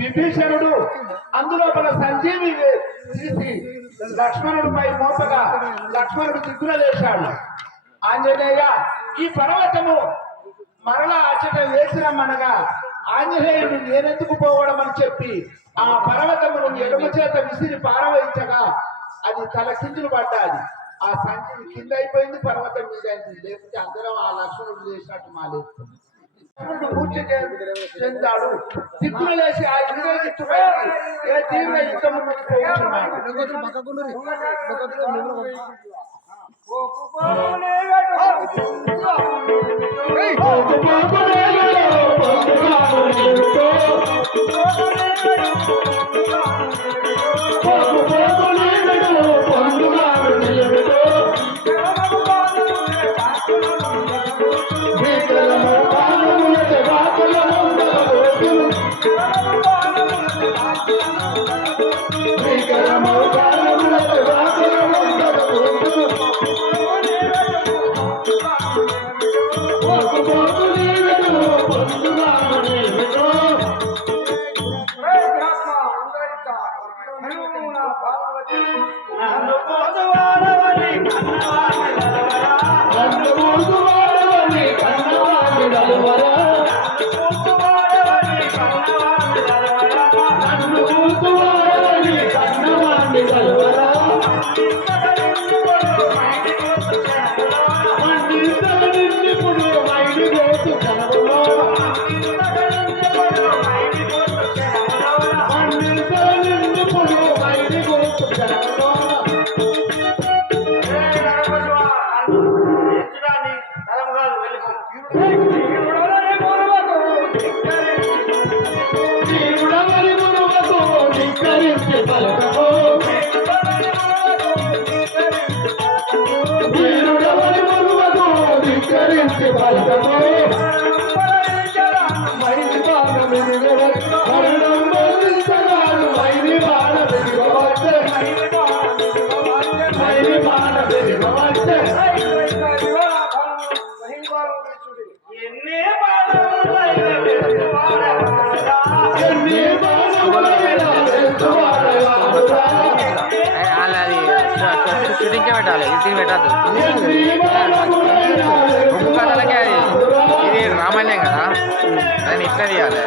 విభీషణుడు అందులోపల సంజీవి తీసి లక్ష్మణుడిపై మోపగా లక్ష్మణుడు దిగ్గున లేచాడు. ఆంజనేయ, ఈ పర్వతము మరలా అచ్చట వేసిరమ్మనగా ఆంజనేయుడు నేనెందుకు పోవడం అని చెప్పి ఆ పర్వతమును ఎడమ చేత విసిరి పారవేయించగా అది తల కిందులు పడ్డాది. ఆ సంజీవి కింద అయిపోయింది, పర్వతం మీద అయింది. లేకపోతే అందరం ఆ లక్ష్మణుడు చేసినట్టు మాలేస్తుంది. పూర్తి చెందాడు. దిక్కులు లేచి ఆ ఇంద్రజిత్తుపై ఏ తీవ్ర యుద్ధమును పోతున్నాడు. షూటింగ్కే పెట్టాలి, ఇది పెట్టద్దు. ఒక్కొక్క కథలకి అది ఇది రామాయణం కదా, దాన్ని ఇట్లా తీయాలి.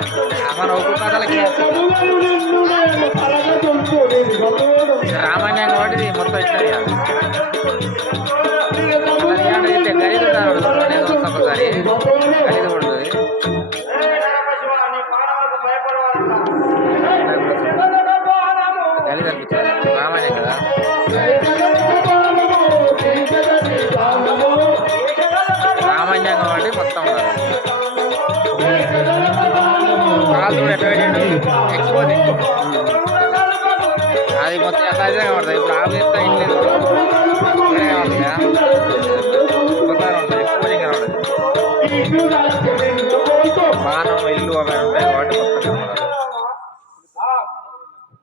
మన ఒక్కొక్క కథలకి రామాయణం కాబట్టి ఇది మొత్తం ఇట్లా తీయాలి. ఖరీదు ఒకసారి ఖరీదు పడుతుంది. ఖరీదు అనిపించాలి, రామాయణం కదా. రామాయణం కాబట్టి మొత్తం కాదు ఎట్లా ఎక్స్పోజింగ్ అది మొత్తం ఎట్లా అయితే కనబడుతుంది. ఇప్పుడు ఆపు చేస్తా ఇంట్లో ఎక్స్పోజింగ్ కనబడుతుంది. బాణం ఇల్లు అవి ఉంటాయి కాబట్టి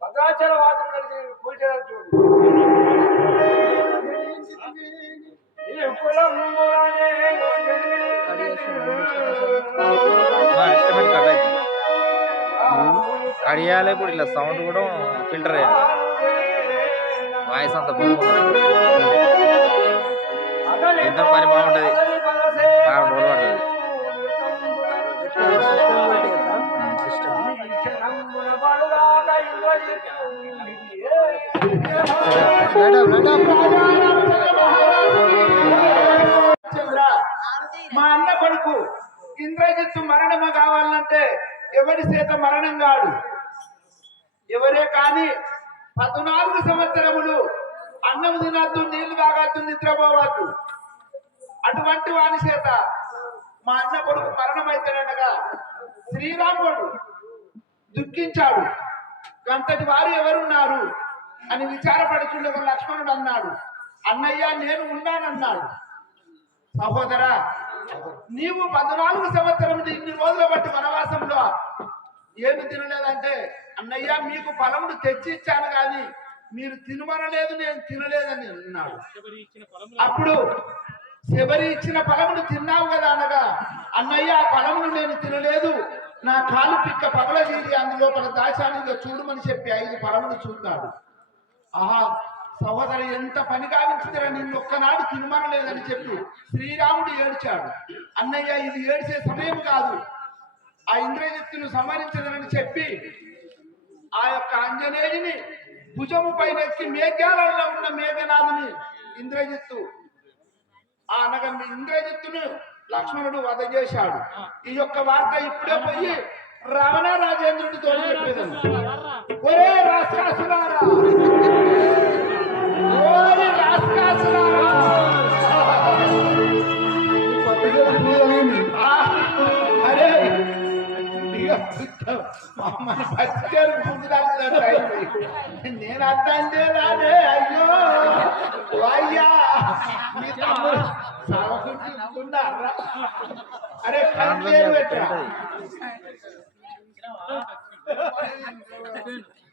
మొత్తం కనబడదు. కడియాలి ఇప్పుడు ఇలా సౌండ్ కూడా ఫిల్టర్ అయ్యాలి, వాయిస్ అంత బాగుంటుంది. ఎంత పని బాగుంటుంది, బాగా రోజులు పడుతుంది. మా అన్న కొడుకు ఇంద్రజిత్తు మరణము కావాలంటే ఎవరి చేత మరణం కాడు. ఎవరే కాని 14 సంవత్సరములు అన్నం తినద్దు, నీళ్లు తాగద్దు, నిద్రపోవద్దు. అటువంటి వాని చేత మా అన్న కొడుకు మరణమైతేనగా శ్రీరాముడు దుఃఖించాడు. అంతటి వారు ఎవరున్నారు అని విచారపడుచుండగా లక్ష్మణుడు అన్నాడు, అన్నయ్య నేను ఉన్నానన్నాడు. సహోదరా, నీవు 14 సంవత్సరములు ఇన్ని రోజుల బట్టి వనవాసంలో ఏమి తినలేదంటే, అన్నయ్య మీకు ఫలములు తెచ్చి ఇచ్చాను కానీ మీరు తినమనలేదు, నేను తినలేదని అన్నాడు. అప్పుడు శబరి ఇచ్చిన ఫలమును తిన్నావు కదా అనగా, అన్నయ్య ఆ ఫలమును నేను తినలేదు, నా కాలు పిక్క పగలదీసి అందులోపల దాశానిగా చూడమని చెప్పి 5 పరములు చూస్తాడు. ఆహా సహోదరు ఎంత పని గావించుతారా, నిన్ను ఒక్కనాడు తినుమనలేదని చెప్పి శ్రీరాముడు ఏడ్చాడు. అన్నయ్య ఇది ఏడ్చే సమయం కాదు, ఆ ఇంద్రజిత్తును సంహరించదనని చెప్పి ఆ యొక్క ఆంజనేయుని భుజము పైన ఎక్కి మేఘాలలో ఉన్న మేఘనాథుని ఇంద్రజిత్తు అనగా ఇంద్రజిత్తును లక్ష్మణుడు వధ చేశాడు. ఈ యొక్క వార్త ఇప్పుడే పోయి రావణ రాజేంద్రుడితో చెప్పేదాన్ని. ఒరే రాక్షసులారా, ఓరి రాక్షసులారా, అరే మన పచ్చరు నేను అర్థం చేయరాదే. అయ్యో అయ్యా మీ తమ్ముడు సాగుతున్నారా? అరే పచ్చేరు పెట్టా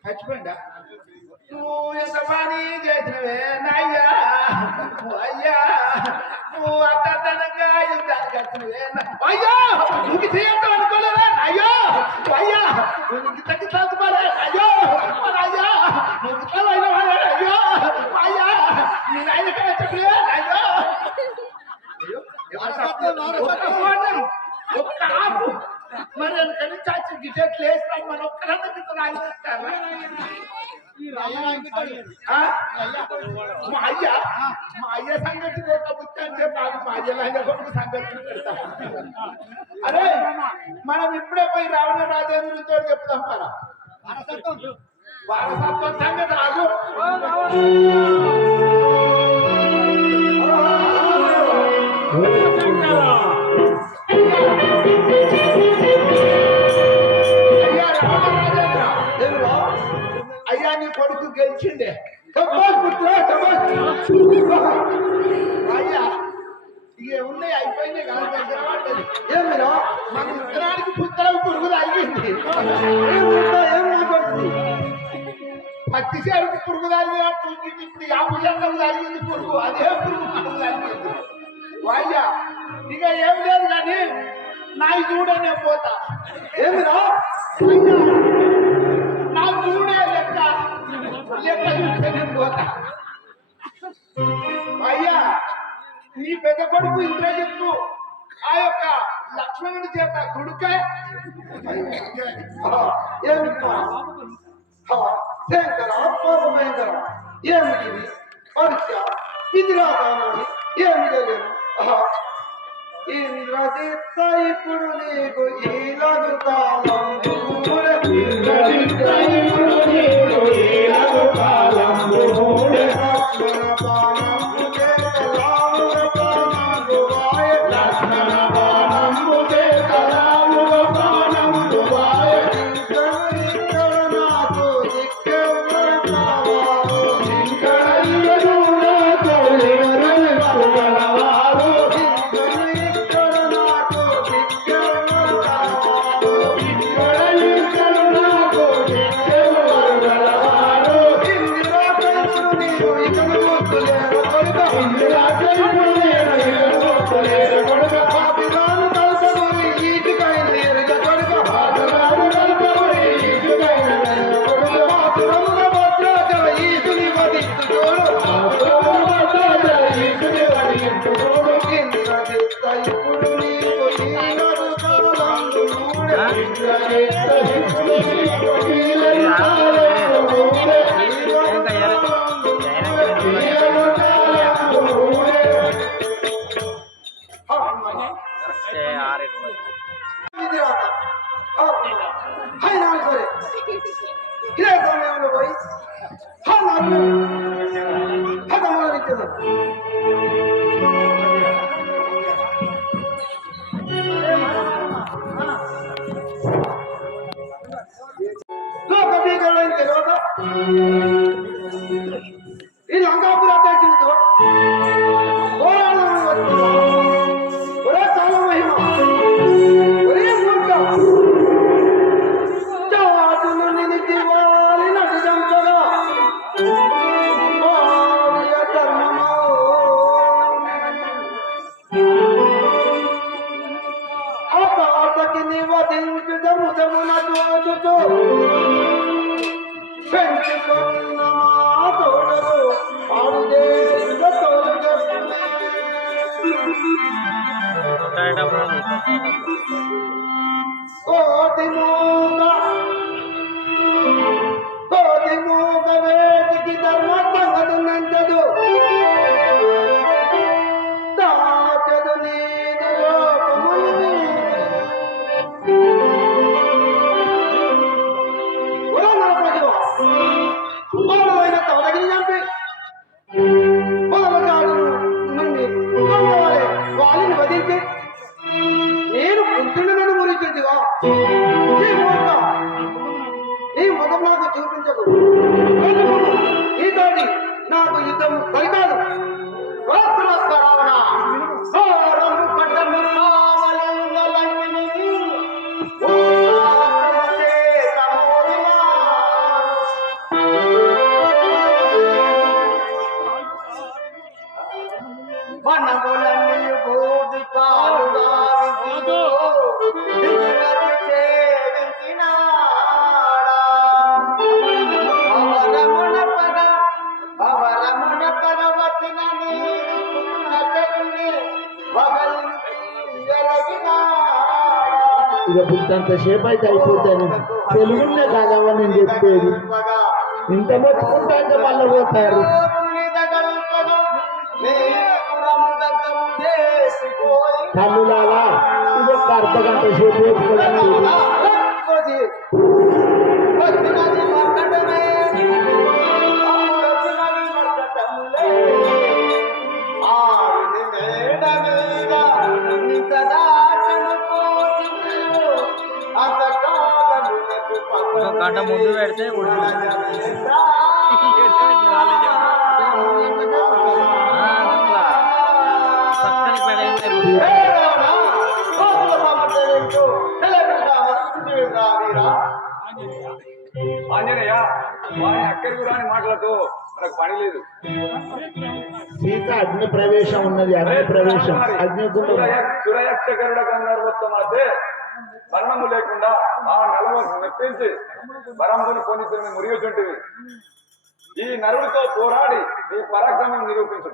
చచ్చిపోయిందా? నువ్వు ఎంత పని చేసినవే నాయ్యా, అయ్యా నువ్వు అర్థంగా యుద్ధానికి వచ్చినవే అయ్యో నువ్వు చేయటం అనుకోలేదా? అయ్యో అయ్యా నువ్వు తగ్గి చదువుకోలే. అయ్యో అయ్యా నువ్వు అయిన వాడే. అయ్యో అయ్యా నేను ఆయన చెప్పలే. అయ్యో ఒక్క ఆపు మరి వెనకని చాచి గిటెట్లు వేసినా మన ఒక్కరన్నా గిట్ట రాయిస్తారా? మా అయ్య సంగతి ఒక బుద్ధి అంటే బాగు మా అయ్య కొడుకు సంగతి పెడతా. అరే మనం ఇప్పుడే పోయి రావణ రాజేంద్రుడితో చెప్తాం కదా వారసత్వం సంగతి రాదు. అయ్యా నీ కొడుకు గెలిచిండే. అయ్యా ఇక ఉన్నాయి అయిపోయినాయి కదా, దగ్గర పడ్డది. ఏమిరా మన ఉత్తరానికి పుత్తలకు పురుగు తగిలింది. పత్తి చేరుకు పురుగు తగిలినట్టు ఇప్పుడు యాపు చెట్లకు తగిలింది పురుగు, అదే పురుగు మనకు తగిలింది. అయ్యా ఇక ఏం లేదు కానీ నాకు చూడనే పోతా. ఏమిరా నాకు చూడే లెక్క చూస్తే నేను పోతా. అయ్యా నీ పెద్ద కొడుకు ఇంద్రజిత్తు ఆ యొక్క లక్ష్మణుడి చేత కొడుక ఏమిటి పరీక్ష విధిరాతానాన్ని ఏమి జరిగాను? ఇంద్రజిత్త ఇప్పుడు నీకు ఈలగు కాలం ఇదే సమయంలో పోయి ఈ లంకాపుర అధ్యక్షుడితో ఒరే చాలా మహిమ ఒరే మూర్ఖ చాటును నిలిచి వాలి నటు చంపగా ధర్మమా ఆ తాటకి నివదించడం పెంచుతూ పెంచుకున్న మా తోటలు పాడుదేశ తోడుగొస్తుంది. కోతి మూగ వేటికి ధర్మ సంగతి నంచదు, దాచదు నీదు లోకముని. పొలమైన తొలగిని చంపి పొలగాడు నుండి వాలిని వదిలించి నేను పుత్రులను గురించిగా నీ ముఖం నాకు చూపించకు. నీతోటి నాకు యుద్ధం సరికాదు. రావణ వనములన్నీ బూది పాలుగా ఇక పుట్టంతసేపు అయితే అయిపోతాను. తెలుగునే కాదవా నేను చెప్పేది. ఇంత మొత్తుకుంటా అంటే మళ్ళీ పోతారు. తల్లులాలా ఇదొక అర్ధ గంట సేపు గంట ముందు పెడితే పక్కన పెడితే ఆంజనేయ వారి అక్కడికి రాని మాటలతో మనకు పని లేదు. సీత అగ్ని ప్రవేశం ఉన్నది. అగ్ని ప్రవేశం అగ్నిగుండం సురయక్షకరుడ గంధర్వత్వం అయితే మరణము లేకుండా ఆ నలుగురు మెప్పించి వరంబుని పొందితుని మురియుచుంటివి. ఈ నరుడితో పోరాడి ఈ పరాక్రమం నిరూపించు.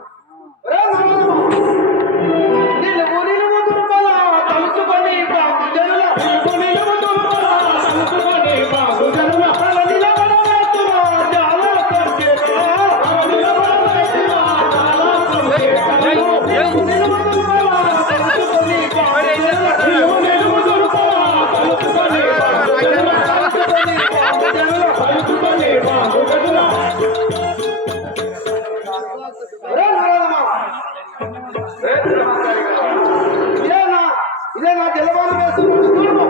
ఇదే నా జలవాణి వేస్తున్నాడు.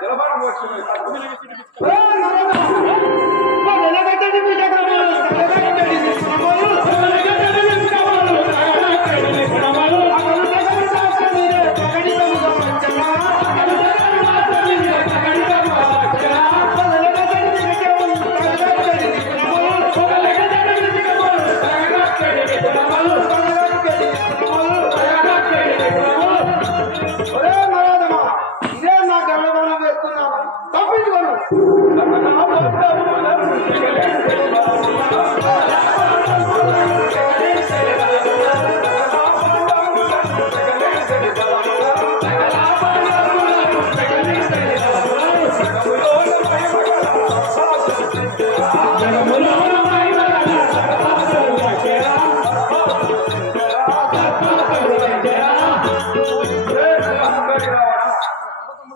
జలపానం వచ్చింది.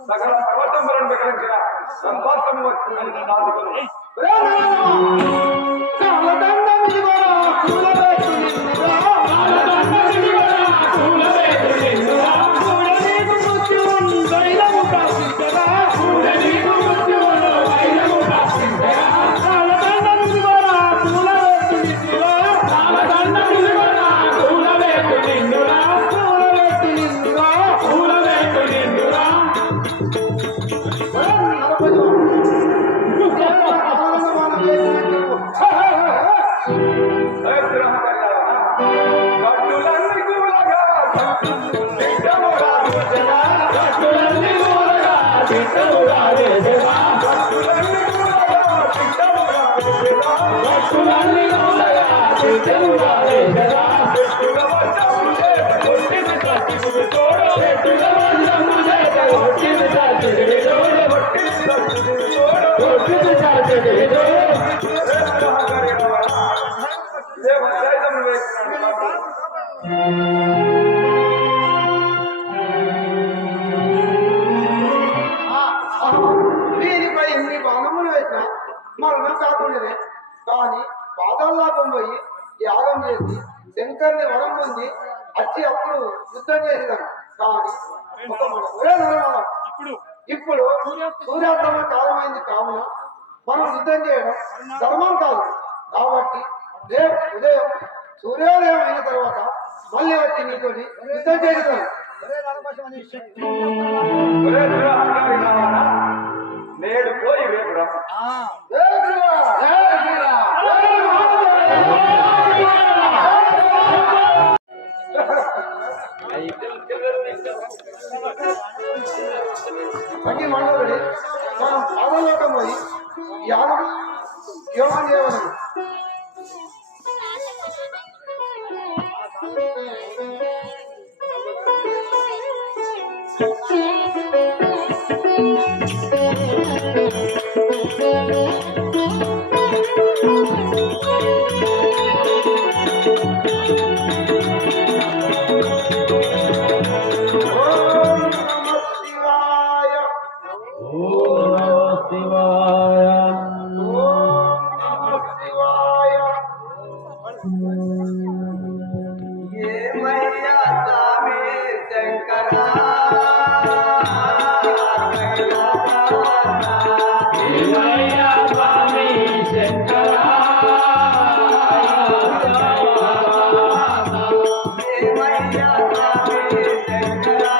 సకల పర్వతంబరం వికరించిన సంపాదన వచ్చిందని నాదుకలు కాలదండ వీరిపై ఇన్ని బాణములు వేసిన మరణం కాకుండానే కానీ పాదాల్లాపం పోయి యాగం చేసి శంకర్ని వరం పొంది వచ్చి అప్పుడు యుద్ధం చేసేదాను కానీ ఒక మన ఒరే నరమణం ఇప్పుడు సూర్యాస్తమ కాలమైంది కావున మనం యుద్ధం చేయడం ధర్మం కాదు కాబట్టి రేపు ఉదయం సూర్యోదయం అయిన తర్వాత మళ్ళీ వచ్చి నీతో యుద్ధం చేసేదాను నేడు పోయి రేపు రా. జై శ్రీరామ్! జై శ్రీరామ్! అగ్గి మండలి మనం పాదలోకం పోయి యాగం యోగం చేయవలను ఓం నమః శివాయ ఓం నమః శివాయ ఏమయ్యా స్వామి శంకరా ఏమయ్యా స్వామి శంకరా ఏమయ్యా స్వామి శంకరా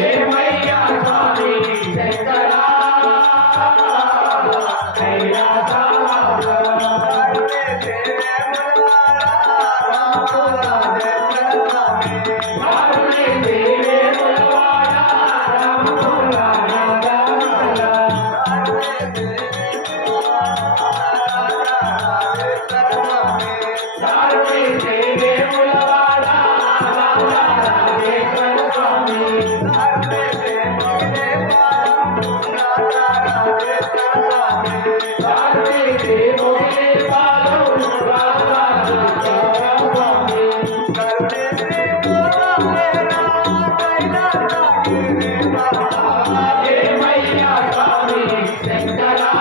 ఏమయ్యా స్వామి శంకరా శంకరా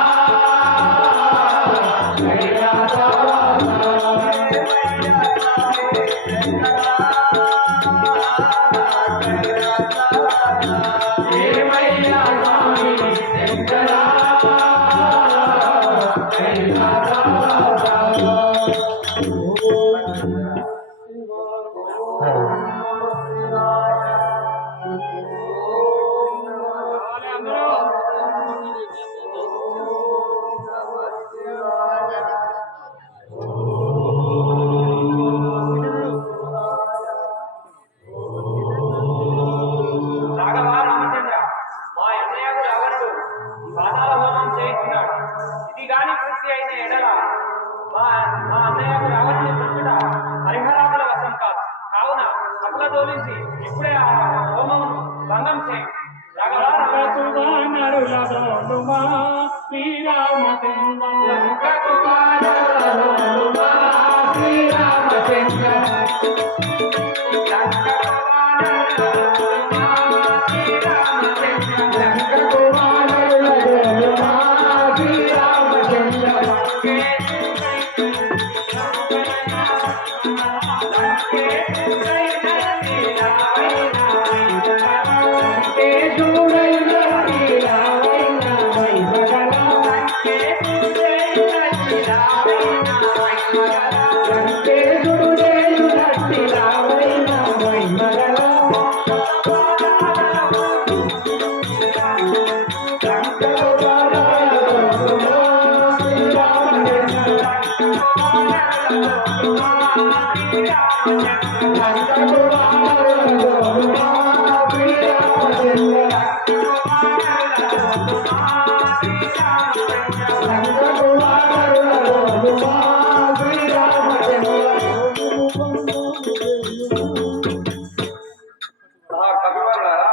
ఆ కవివరులారా,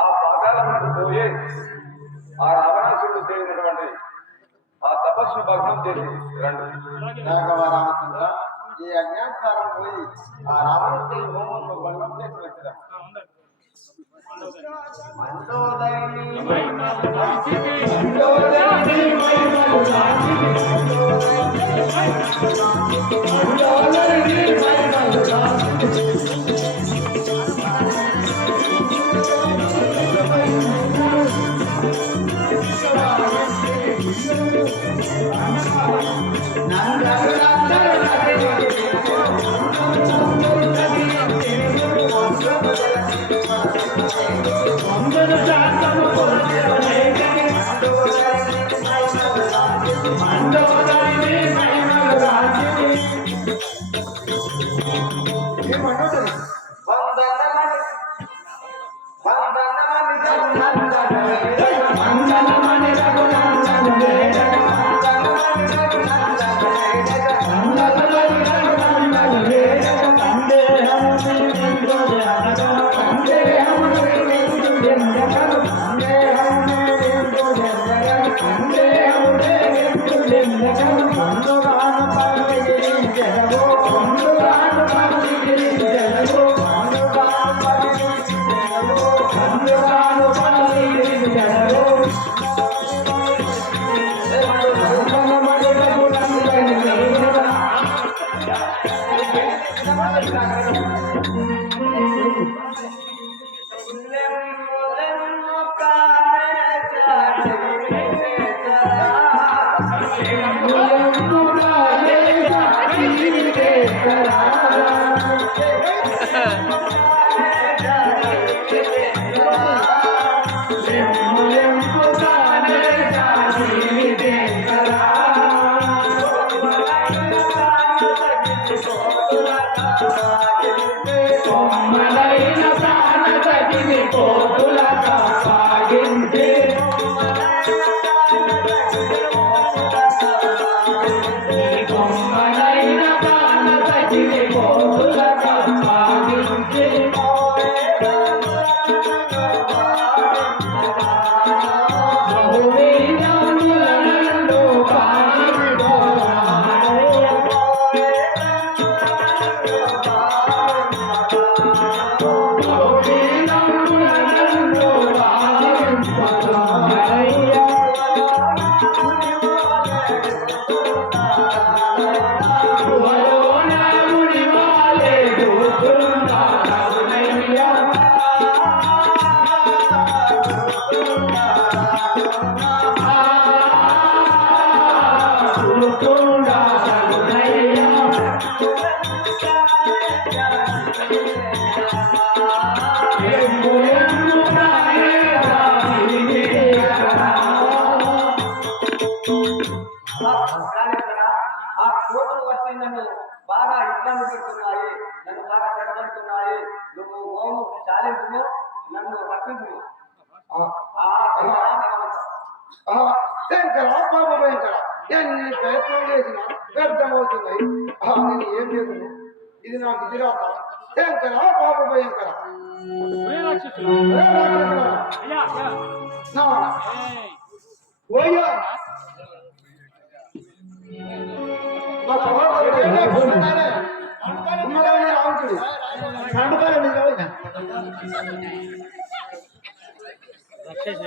ఆ పాతాళమునకు పోయి ఆ రావణాసురుడు చేసినటువంటి ఆ తపస్సును భగ్నం చేసి రండి. రాఘవ రామచంద్ర, ఈ అజ్ఞానకారం పోయి ఆ రావణుడి హోమంలో భంగం చేసి వచ్చిన ఆ కోతులు వచ్చి నన్ను బాగా ఇబ్బంది పెడుతున్నాయి, నన్ను బాగా చెడగొడుతున్నాయి. నువ్వు ఓము చాలించుము, నన్ను రక్షించుము. శంకర బాబు భయంకర, ఎన్ని ప్రయత్నం చేసినా వ్యర్థమవుతున్నాయి. నేను ఏం చేస్తున్నాను? ఇది నాకు తిరాత. శంకర బాబు భయంకర, రాక్షసి